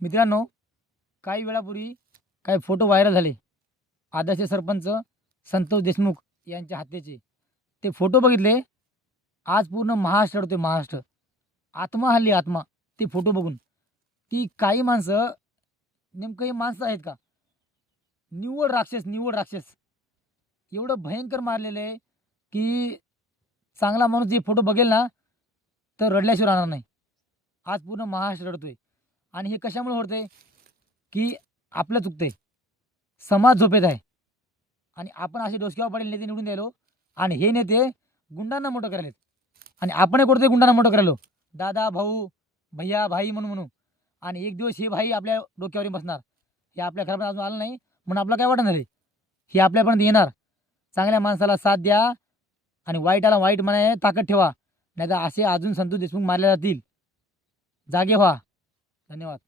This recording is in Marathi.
मित्रांनो, काही वेळापूर्वी काही फोटो व्हायरल झाले. आदर्श सरपंच संतोष देशमुख यांच्या हत्येचे. ते फोटो बघितले. आज पूर्ण महाराष्ट्र रडतोय, महाराष्ट्र. आत्मा हल्ली आत्मा ते फोटो बघून. ती काही माणसं, नेमकं हे माणसं आहेत का? निव्वळ राक्षस, निव्वळ राक्षस. एवढं भयंकर मारलेलं आहे, की चांगला माणूस जे फोटो बघेल ना, तर रडल्याशिवाय राहणार नाही. आज पूर्ण महाराष्ट्र रडतोय. आणि हे कशामुळे होतंय, की आपलं चुकतंय. समाज झोपेत आहे आणि आपण असे डोसक्यावर पडेल नेते निवडून द्यायलो आणि हे नेते गुंडांना मोठं करायलेत आणि आपणही कुठेतरी गुंडांना मोठं करायलो. दादा, भाऊ, भैया, भाई म्हणून आणि एक दिवस हे भाई आपल्या डोक्यावर बसणार. हे आपल्या घरापर्यंत अजून आलं नाही म्हणून आपलं काय वाटणार आहे. हे आपल्यापर्यंत येणार. चांगल्या माणसाला साथ द्या आणि वाईटाला वाईट म्हणाय ताकद ठेवा. नाहीतर असे अजून संतोष देशमुख मारले जातील. जागे व्हा. धन्यवाद.